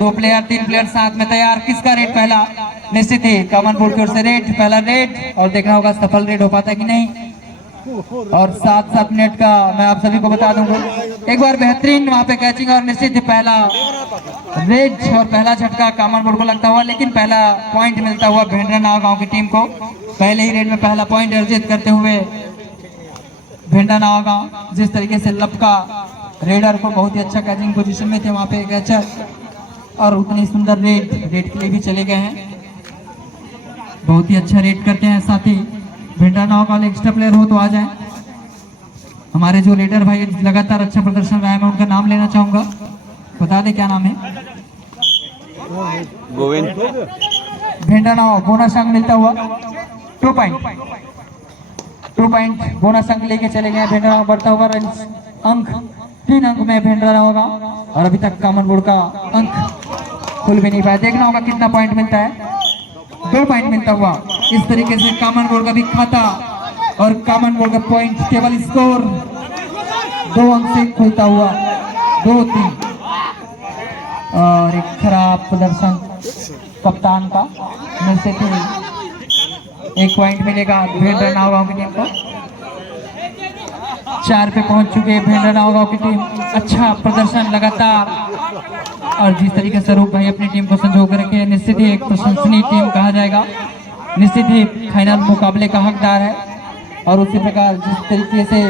2 player 3 player साथ में तैयार। किसका रेड पहला? निश्चित ही कॉमन बोर्ड की ओर से रेड, पहला रेड, और देखना होगा सफल रेड हो पाता है कि नहीं। और 7-7 मिनट का मैं आप सभी को बता दूंगा। एक बार बेहतरीन वहां पे कैचिंग और निश्चित ही पहला रेड और पहला झटका कॉमन बोर्ड को लगता हुआ, लेकिन पहला पॉइंट मिलता हुआ भेंडरा नाव गांव की टीम को। पहले ही रेड में पहला पॉइंट अर्जित करते हुए भेंडरा नाव गांव। जिस तरीके से लपका रेडर को बहुत ही अच्छा कैचिंग पोजीशन में थे वहां पे कैचर, और उतनी सुंदर रेड के लिए भी चले गए हैं। बहुत ही अच्छा रेड करते हैं। साथ ही भेंडरा नाव गांव एक्स्ट्रा प्लेयर हो तो आ जाए। हमारे जो रेडर भाई लगातार अच्छा प्रदर्शन रहा है, मैं उनका नाम लेना चाहूंगा। बता दे क्या नाम है? गोविंद। भेंडरा नाव बोनस अंक मिलता हुआ 2 पॉइंट बोनस अंक लेके चले गए। भेंडरा नाव बढ़ता हुआ अंक 3 अंक में भेंडरा नाव गांव, और अभी तक कॉमन बोर्ड का अंक खुल भी नहीं पाया। देखना होगा कितना पॉइंट मिलता है। 2 पॉइंट मिलता हुआ। इस तरीके से कॉमन बोर्ड का भी खाता और कॉमन बोर्ड का पॉइंट टेबल स्कोर 2 अंक से खुलता हुआ 2-3। और एक खराब प्रदर्शन कप्तान का, निश्चित ही 1 पॉइंट मिलेगा भेंडरा नाव गांव की टीम को। 4 पे पहुंच चुके भेंडरा नाव गांव की टीम। अच्छा प्रदर्शन लगातार, और जिस तरीके से रूप भाई अपनी टीम को संजो कर रखे, निश्चित ही एक प्रशंसनीय टीम कहा जाएगा। निश्चित ही फाइनल मुकाबले का हकदार है। और उसी प्रकार जिस तरीके से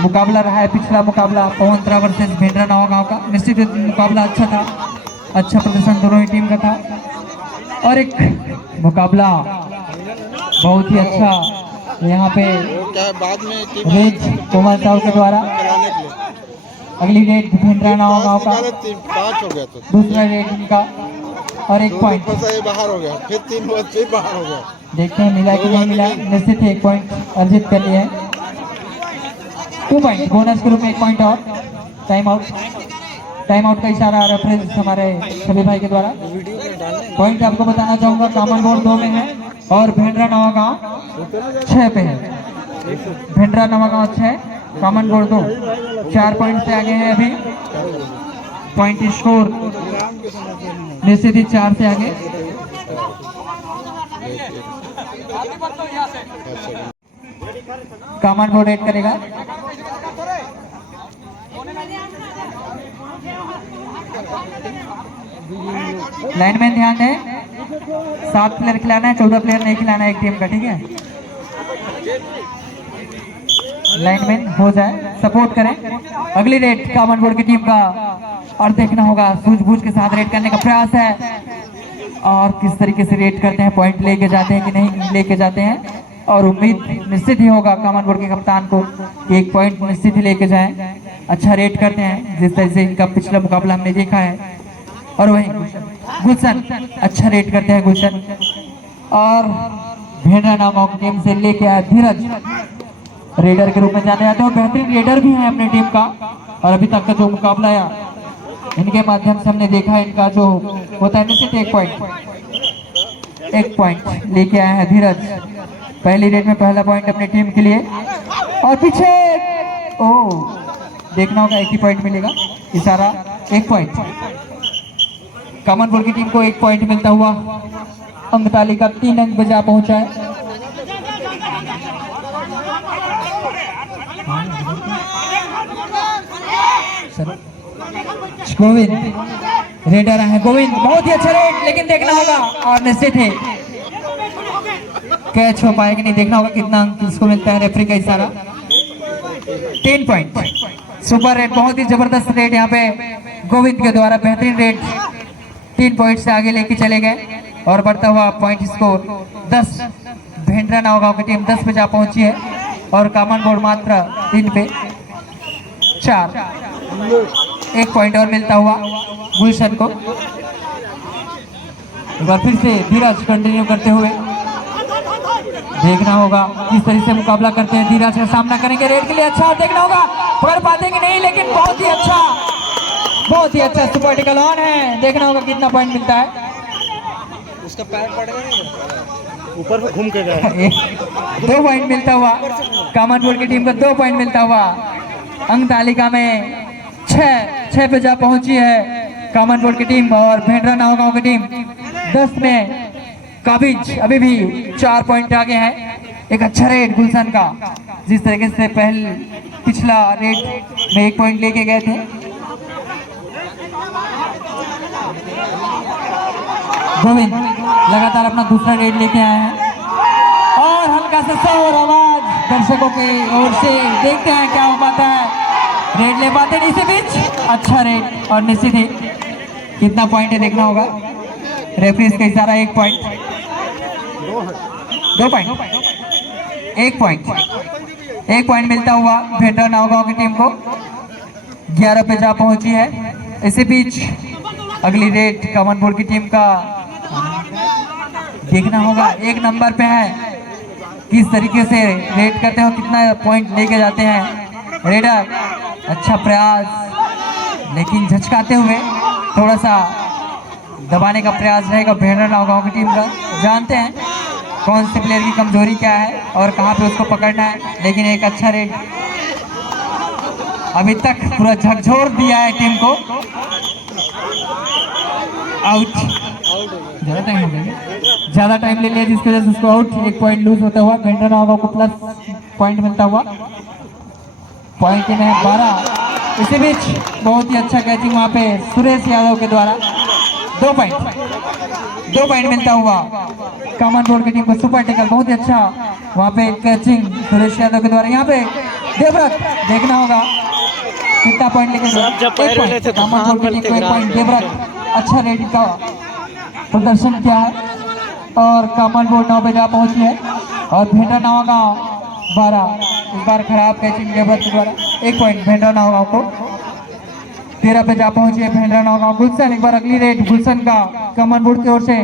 मुकाबला रहा है पिछला मुकाबला पवंतरा वर्सेस भेंडरा नाव गांव का, निश्चित ही मुकाबला अच्छा था। अच्छा प्रदर्शन दोनों ही टीम का था, और एक मुकाबला बहुत ही अच्छा यहाँ पे रेड कुमार साहब के द्वारा। अगली रेड भेंडरा नाव गांव का, 5 हो गया तो दूसरा रेड इनका, और 1 पॉइंट बाहर हो गया, फिर 3 बच्चे बाहर हो गया। देखते हैं मिला कि नहीं मिला। निश्चित ही 1 पॉइंट अर्जित कर लिए हैं। 2 पॉइंट बोनस के रूप में 1 पॉइंट और टाइम आउट का इशारा रेफरेंस हमारे सभी भाई के द्वारा। पॉइंट आपको बताना चाहूंगा, कॉमन बोर्ड 2 में है और भेंडरा नाव गांव 6 पे है। भेंडरा नाव गांव 6, कॉमन बोर्ड 2। 4 पॉइंट से आगे है अभी। पॉइंट स्कोर निश्चित ही 4 से आगे। कॉमन बोर्ड एड करेगा। लाइन में ध्यान है, 7 प्लेयर खिलाना है, 14 प्लेयर नहीं खिलाना है एक टीम का, ठीक है? लाइनमैन हो जाए, सपोर्ट करें। अगली रेड कॉमन बोर्ड की टीम का, और देखना होगा सूझबूझ के साथ रेड करने का प्रयास है, और किस तरीके से रेड करते हैं, पॉइंट लेके जाते हैं कि नहीं लेके जाते हैं। और उम्मीद निश्चित ही होगा कॉमन बोर्ड के कप्तान को कि 1 पॉइंट निश्चित ही लेके जाएं। अच्छा रेड करते हैं जिस तरह से इनका पिछला मुकाबला हमने देखा है। और वही गुलशन अच्छा रेड करते हैं गुलशन, और भेंडरा नाव गांव की टीम से लेके आया धीरज, रेडर के रूप में जाने जाते हैं। बेहतरीन रेडर भी है अपनी टीम का, और अभी तक का जो मुकाबला है इनके माध्यम से हमने देखा है, इनका जो होता है निश्चित 1 पॉइंट लेके आया है धीरज। पहली रेड में पहला पॉइंट अपनी टीम के लिए, और पीछे देखना होगा 1 ही पॉइंट मिलेगा, इशारा 1 पॉइंट। कॉमन बोर्ड की टीम को 1 पॉइंट मिलता हुआ अंक तालिका 3 अंक बजा पहुंचा है। गोविंद रेडर है, गोविंद बहुत ही अच्छा रेड, लेकिन देखना होगा, और निश्चित है कैच हो पाएगा नहीं। देखना होगा कितना अंक इसको मिलता है। रेफरी का इशारा 3 पॉइंट। सुपर रेड, बहुत ही जबरदस्त रेड यहाँ पे गोविंद के द्वारा, बेहतरीन रेड। 3 पॉइंट से आगे लेके चले गए, और बढ़ता हुआ पॉइंट स्कोर 10। भेंडरा नाव गांव की टीम 10 पे जा पहुंची है, और कॉमन बोर्ड मात्र 3 पे 4। 1 पॉइंट और मिलता हुआ गुलशन को। एक बार फिर से धीरज कंटिन्यू करते हुए, देखना होगा किस तरह से मुकाबला करते हैं। धीरज का सामना करेंगे रेड के लिए। अच्छा देखना होगा पकड़ पाते कि नहीं, लेकिन बहुत ही अच्छा सुपर टिकल ऑन है। देखना होगा कितना पॉइंट मिलता है। उसका पैर पड़ेगा ऊपर पे घूम के गया। 2 पॉइंट मिलता हुआ कॉमन बोर्ड की टीम को, 2 पॉइंट मिलता हुआ अंक तालिका में 6 पे जा पहुंची है कॉमन बोर्ड की टीम और भेंडरा नावगांव की टीम 10 में काबिज अभी भी 4 पॉइंट आगे है। एक अच्छा रेड गुलशन का, जिस तरीके से पिछला रेड में 1 पॉइंट लेके गए थे। गोविंद लगातार अपना दूसरा रेड लेके आए हैं और हल्का सा शोर आवाज दर्शकों की ओर से, देखते हैं क्या हो पाता है। रेड ले पाते नहीं, इसी बीच अच्छा रेड और निश्चित ही कितना पॉइंट है देखना होगा। रेफरी का इशारा 1 पॉइंट, 2 पॉइंट, 1 पॉइंट, 1 पॉइंट मिलता हुआ भेंडरा नावगांव की टीम को 11 पे जा पहुंची है। इसी बीच अगली रेड कॉमन बोर्ड की टीम का देखना होगा, 1 नंबर पे है। किस तरीके से रेड करते हो, कितना पॉइंट लेके जाते हैं रेडर। अच्छा प्रयास, लेकिन झचकाते हुए थोड़ा सा दबाने का प्रयास रहेगा भेंडरा नावगांव की टीम का। जानते हैं कौन से प्लेयर की कमजोरी क्या है और कहां पे उसको पकड़ना है। लेकिन एक अच्छा रेड अभी तक पूरा झकझोर दिया है टीम को। आउट, ज्यादा टाइम ले लिया जिसकी वजह से उसको आउट। 1 पॉइंट लूज होता हुआ भेंडरा नावगांव को प्लस पॉइंट मिलता हुआ। पॉइंट में 12। इसी बीच बहुत ही अच्छा कैचिंग वहां पे सुरेश यादव के द्वारा 2 पॉइंट मिलता हुआ कॉमन बोर्ड की टीम को। सुपर टेकल बहुत ही अच्छा वहां पे कैचिंग सुरेश यादव के द्वारा। यहाँ पे देवव्रत, देखना होगा कितना पॉइंट लेके कॉमन बोर्ड की टीम को 1 पॉइंट। देवव्रत अच्छा रेटिंग का प्रदर्शन किया है और कॉमन बोर्ड 9 पे जा पहुंची है और भेंडरा नावगांव 12। इस बार खराब कैचिंग देवव्रत के द्वारा 1 पॉइंट भेंडरा नावगांव को। 13 पे जा पहुंची है भेंडरा नावगांव। गुलशन एक बार अगली रेड गुलशन का कॉमन बोर्ड की ओर से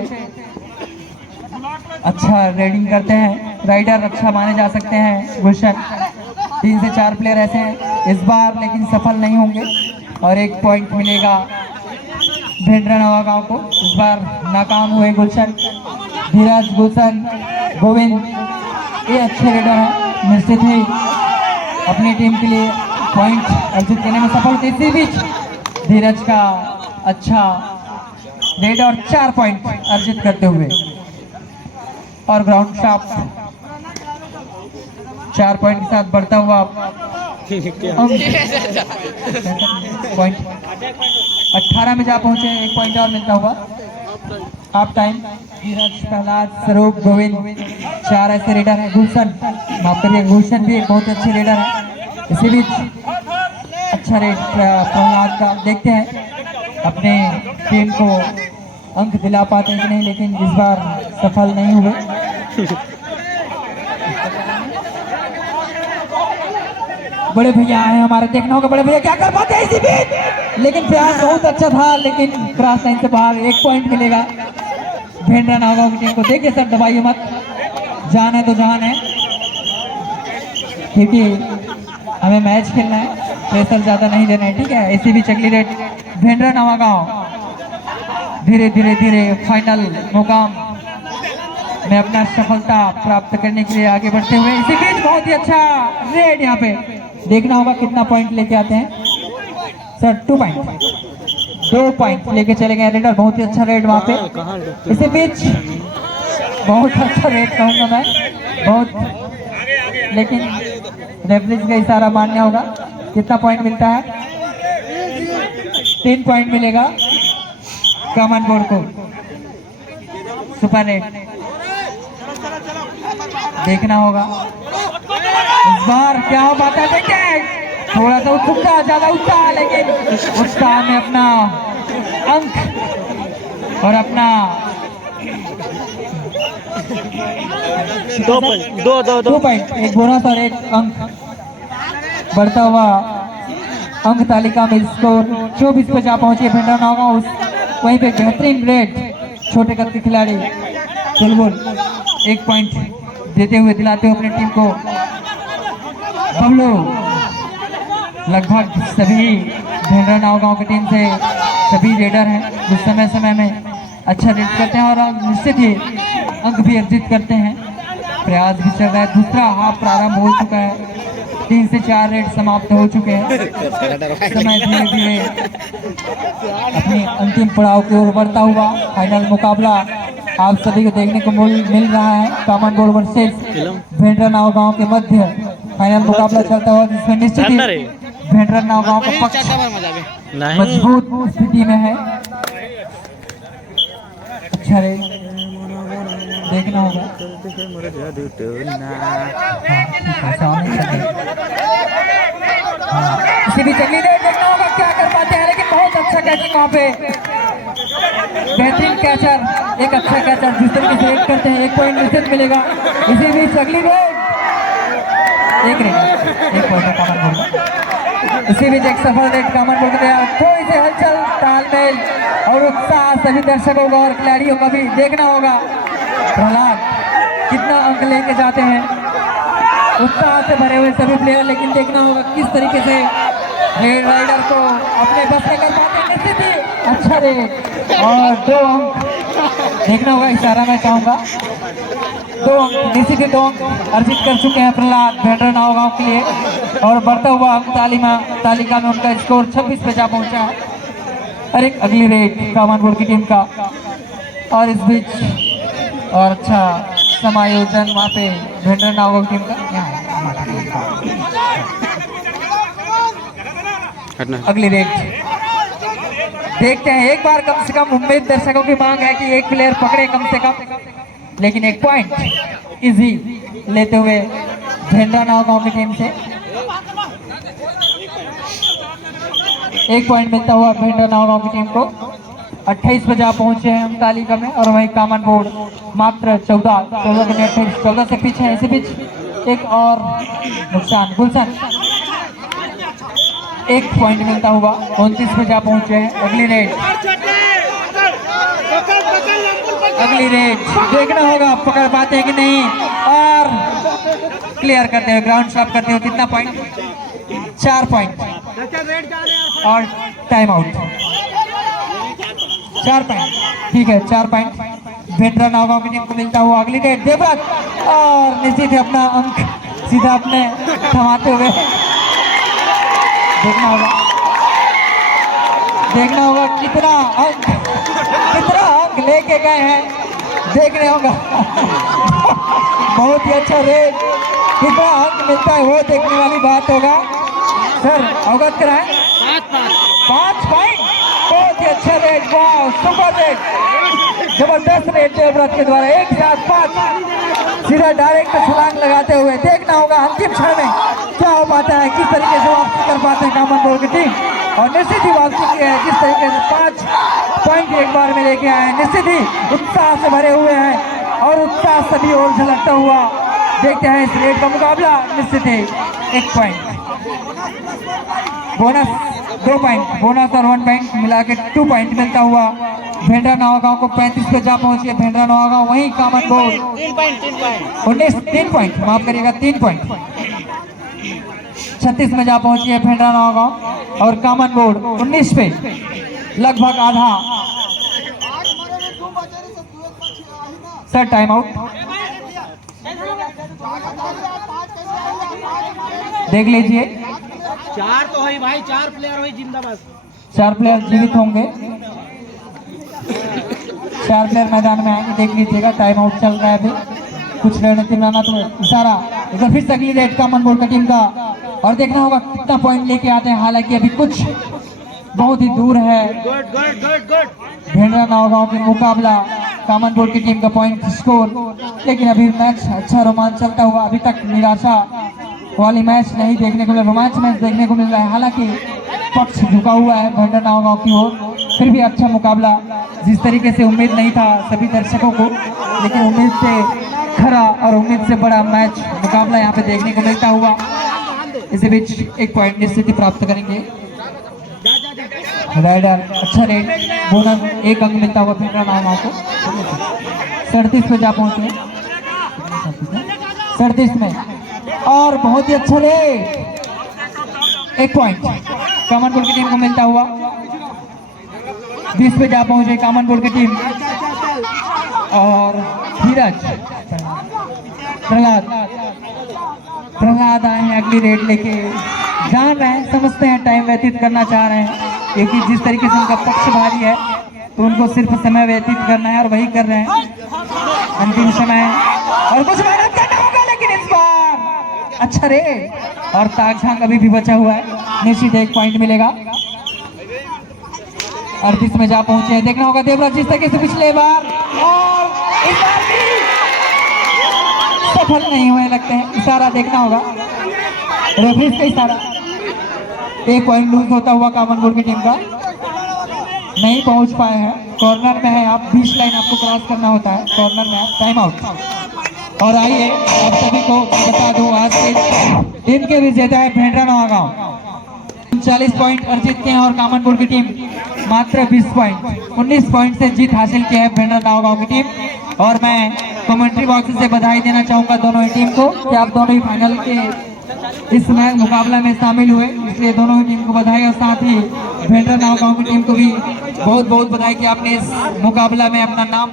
अच्छा रेडिंग करते हैं, राइडर अच्छा माने जा सकते हैं गुलशन। 3 से 4 प्लेयर ऐसे हैं इस बार, लेकिन सफल नहीं होंगे और 1 पॉइंट मिलेगा भेंडरा नावगांव को। इस बार नाकाम हुए गुलशन। धीरज, गुलशन, गोविंद ये अच्छे रेडर हैं, निश्चित ही अपनी टीम के लिए पॉइंट अर्जित करने में सफल थे। इसी बीच धीरज का अच्छा रेड और 4 पॉइंट अर्जित करते हुए और ग्राउंड शॉट 4 पॉइंट के साथ बढ़ता हुआ पॉइंट 18 में जा पहुंचे। 1 पॉइंट और मिलता हुआ। हाफ टाइम धीरज, प्रहलाद, स्वरूप, गोविंद 4 ऐसे रेडर हैं। गुलशन, माफ करिए, गुलशन भी एक बहुत अच्छे रेडर है। इसी बीच अच्छा रेड प्रहलाद का। देखते हैं अपने टीम को अंक दिला पाते हैं कि नहीं, लेकिन इस बार सफल नहीं हुए। बड़े भैया आए हमारे, देखना होगा बड़े भैया क्या कर पाते हैं इसी बीच। लेकिन प्रयास बहुत अच्छा था, लेकिन क्रॉस लाइन से बाहर। 1 पॉइंट मिलेगा भेंडरा नावगांव की टीम को। देखिए सर, दबाइए मत, जान है तो जान है, क्योंकि हमें मैच खेलना है, प्रेशर ज्यादा नहीं देना है, ठीक है। इसी बीच अगली रेड भेंडरा नावगांव धीरे धीरे धीरे फाइनल मुकाम में अपना सफलता प्राप्त करने के लिए आगे बढ़ते हुए। इसी बीच बहुत ही अच्छा रेड, यहाँ पे देखना होगा कितना पॉइंट लेके आते हैं सर। 2 पॉइंट लेके चले गए रेडर। बहुत ही अच्छा रेड वहाँ पे। इसी बीच बहुत अच्छा रेड कहूँगा मैं, बहुत, लेकिन रेफरी का इशारा मानना होगा। कितना पॉइंट मिलता है? 3 पॉइंट मिलेगा कॉमन बोर्ड को। सुपर रेड देखना होगा इस बार क्या हो पाता है। देखिए थोड़ा सा उत्साह, ज्यादा उत्साह, लेकिन उत्साह में अपना अंक और अपना 2 पॉइंट, 1 बोनस और 1 अंक बढ़ता हुआ अंक तालिका में स्कोर 24 पे जा पहुंचे भेंडरा नावगांव। वहीं पे बेहतरीन रेड छोटे कद के खिलाड़ी बुलबुल 1 पॉइंट देते हुए दिलाते हुए अपनी टीम को। बबलू लगभग सभी भेंडरा नावगांव की टीम से सभी रेडर हैं जो समय समय में अच्छा रेड करते हैं और निश्चित ही अंक भी अर्जित करते हैं। प्रयास भी चल रहा है। दूसरा हाफ प्रारंभ हो चुका है। 3 से 4 रेड समाप्त हो चुके हैं। समय धीरे धीरे अपनी अंतिम पड़ाव की ओर बढ़ता हुआ फाइनल मुकाबला आप सभी को देखने को मिल रहा है। कामन बोर्ड वर्सेस भेंडरा नाव गांव के मध्य फाइनल मुकाबला चलता हुआ, जिसमें निश्चित ही भेंडरा नाव गांव का पक्ष मजबूत स्थिति में है। अच्छा रे देखना होगा। इसी भी जल्दी देखना होगा क्या कर पाते हैं, लेकिन बहुत अच्छा कैचिंग वहाँ पे, बेहतरीन कैचर, एक अच्छा कैचर जिस तरीके से रेड करते हैं 1 पॉइंट निश्चित मिलेगा। इसी बीच अगली रेड एक पॉइंट कामन बोर्ड। इसी बीच एक सफल रेड कामन बोर्ड गया। थोड़ी सी हलचल, तालमेल और उत्साह सभी दर्शकों का और खिलाड़ियों का भी देखना होगा। प्रहलाद कितना अंक लेके जाते हैं, उत्साह से भरे हुए सभी प्लेयर, लेकिन देखना होगा किस तरीके से रेड राइडर को अपने बस में कर पाते हैं। निश्चित ही अच्छा रेड और 2 अंक देखना होगा। इशारा मैं चाहूंगा 2 अंक निश्चित ही 2 अंक अर्जित कर चुके हैं प्रहलाद भेंडरा नाव गांव के लिए, और बढ़ता हुआ अंक तालिका में उनका स्कोर 26 पे जा पहुंचा है। और एक अगली रेड कामन बोर्ड की टीम का, और इस बीच और अच्छा समायोजन वहाँ पे भेंडरा नाव गांव की टीम का। अगली रेड देखते हैं, एक बार कम से कम उम्मीद दर्शकों की मांग है कि एक प्लेयर पकड़े कम से कम, लेकिन 1 पॉइंट इजी लेते हुए भेंडरा नाव गांव की टीम से 1 पॉइंट मिलता हुआ भेंडरा नाव गांव की टीम को। 28 पे जा पहुंचे हैं हम तालिका में, और वहीं कामन बोर्ड मात्र 14 के 28 14 से पीछे है। इसी बीच एक और नुकसान, गुलशन 1 पॉइंट मिलता हुआ 29 पे जा पहुंचे हैं। अगली रेड देखना होगा पकड़ पाते हैं कि नहीं, और क्लियर करते हुए ग्राउंड स्टॉप करते हुए कितना पॉइंट, 4 पॉइंट और टाइम आउट। 4 पॉइंट, ठीक है 4 पॉइंट भेंडरा नाव गांव की टीम को मिलता हुआ। अगली रेड देवव्रत, और निश्चित ही अपना अंक सीधा अपने थमाते हुए देखना होगा कितना अंक लेके गए हैं, देखने होगा। बहुत ही अच्छा रेड, कितना अंक मिलता है वो देखने वाली बात होगा। सर अवगत कराएं, 5 पॉइंट, बहुत ही अच्छा रेड, वाह सुपर रेड, जबरदस्त रेड देवव्रत के द्वारा। एक साथ 5 सीधा डायरेक्ट छलांग लगाते हुए देखना होगा अंतिम क्षण में क्या हो पाता है, किस तरीके से वापसी कर पाते हैं कामन बोर्ड की टीम, और निश्चित ही वापसी की है जिस तरीके से 5 पॉइंट एक बार में लेके आए हैं। निश्चित ही उत्साह से भरे हुए हैं, और उत्साह सभी ओर झलकता हुआ देखते हैं इस रेड का मुकाबला। निश्चित ही 1 पॉइंट बोनस, 2 पॉइंट बोनस और 1 पॉइंट मिला के 2 पॉइंट मिलता हुआ भेंडरा नाव गांव को। 35 पे जा पहुंचे भेंडरा नाव गांव, वहीं कामन बोर्ड 3 पॉइंट माफ करिएगा 3 पॉइंट 36 में जा पहुंची है भेंडरा नाव गांव, और कामन बोर्ड 19 पे लगभग आधा। सर टाइम आउट देख लीजिए, 4 तो है भाई, 4 प्लेयर हुई जिंदाबाद, 4 प्लेयर जीवित होंगे, 4 प्लेयर मैदान में आएंगे, देख लीजिएगा। टाइम आउट चल रहा है अभी, कुछ रणनीति बनाना तो इशारा। एक बार फिर से अगली रेड कामन बोर्ड का टीम का, और देखना होगा कितना पॉइंट लेके आते हैं। हालांकि अभी कुछ बहुत ही दूर है भेंडरा नाव गांव के मुकाबला कामन बोर्ड की टीम का पॉइंट स्कोर, लेकिन अभी मैच अच्छा रोमांच चलता हुआ, अभी तक निराशा वाली मैच नहीं देखने को मिल, रोमांच मैच देखने को मिल रहा है। हालांकि पक्ष झुका हुआ है भेंडरा नाव गांव की ओर, फिर भी अच्छा मुकाबला, जिस तरीके से उम्मीद नहीं था सभी दर्शकों को, लेकिन उम्मीद से खरा और उम्मीद से बड़ा मैच मुकाबला यहाँ पे देखने को मिलता हुआ। इसी बीच 1 पॉइंट निश्चित प्राप्त करेंगे राइडर। अच्छा रेड, बोनस 1 अंक मिलता हुआ भेंडरा नाव गांव को। 37 पे जा पहुंचे, 37 में, और बहुत ही अच्छा रेड, 1 पॉइंट कामन बोर्ड की टीम को मिलता हुआ। 20 पे जा पहुंचे कामन बोर्ड की टीम, और धीरज प्रहलाद प्रहलाद आए हैं अगली रेड लेके, जान रहे हैं, समझते हैं टाइम व्यतीत करना चाह रहे हैं, क्योंकि जिस तरीके से उनका पक्ष भारी है तो उनको सिर्फ समय व्यतीत करना है और वही कर रहे हैं। अंतिम समय और कुछ मेहनत करना होगा, लेकिन इस बार अच्छा रेड और ताकझांग अभी भी बचा हुआ है, निश्चित एक पॉइंट मिलेगा। 38 में जा पहुंचे हैं, देखना होगा देवराज जिस तरीके से पिछले बार और इस बार भी सफल नहीं हुए लगते हैं। इशारा देखना होगा, रेफरी का इशारा। एक पॉइंट लूज होता हुआ कामनपुर की टीम का, नहीं पहुंच पाए हैं, कॉर्नर में है आप, 20 लाइन आपको क्रॉस करना होता है, कॉर्नर में है, टाइम आउट। और आइए आप सभी को बता दूं आज के दिन के विजेता है भेंडरा नवागांव, 40 पॉइंट अर्जित किए हैं और कामनपुर की टीम मात्र 20 पॉइंट 19 पॉइंट से जीत हासिल की है भेंडरा नवागांव की टीम। और मैं कमेंट्री बॉक्स से बधाई देना चाहूंगा दोनों ही टीम को कि आप दोनों ही फाइनल के इस मुकाबला में शामिल हुए, इसलिए दोनों ही टीम को बधाई। और साथ ही भेंडरा नवागांव की टीम को भी बहुत बहुत बधाई कि आपने इस मुकाबला में अपना नाम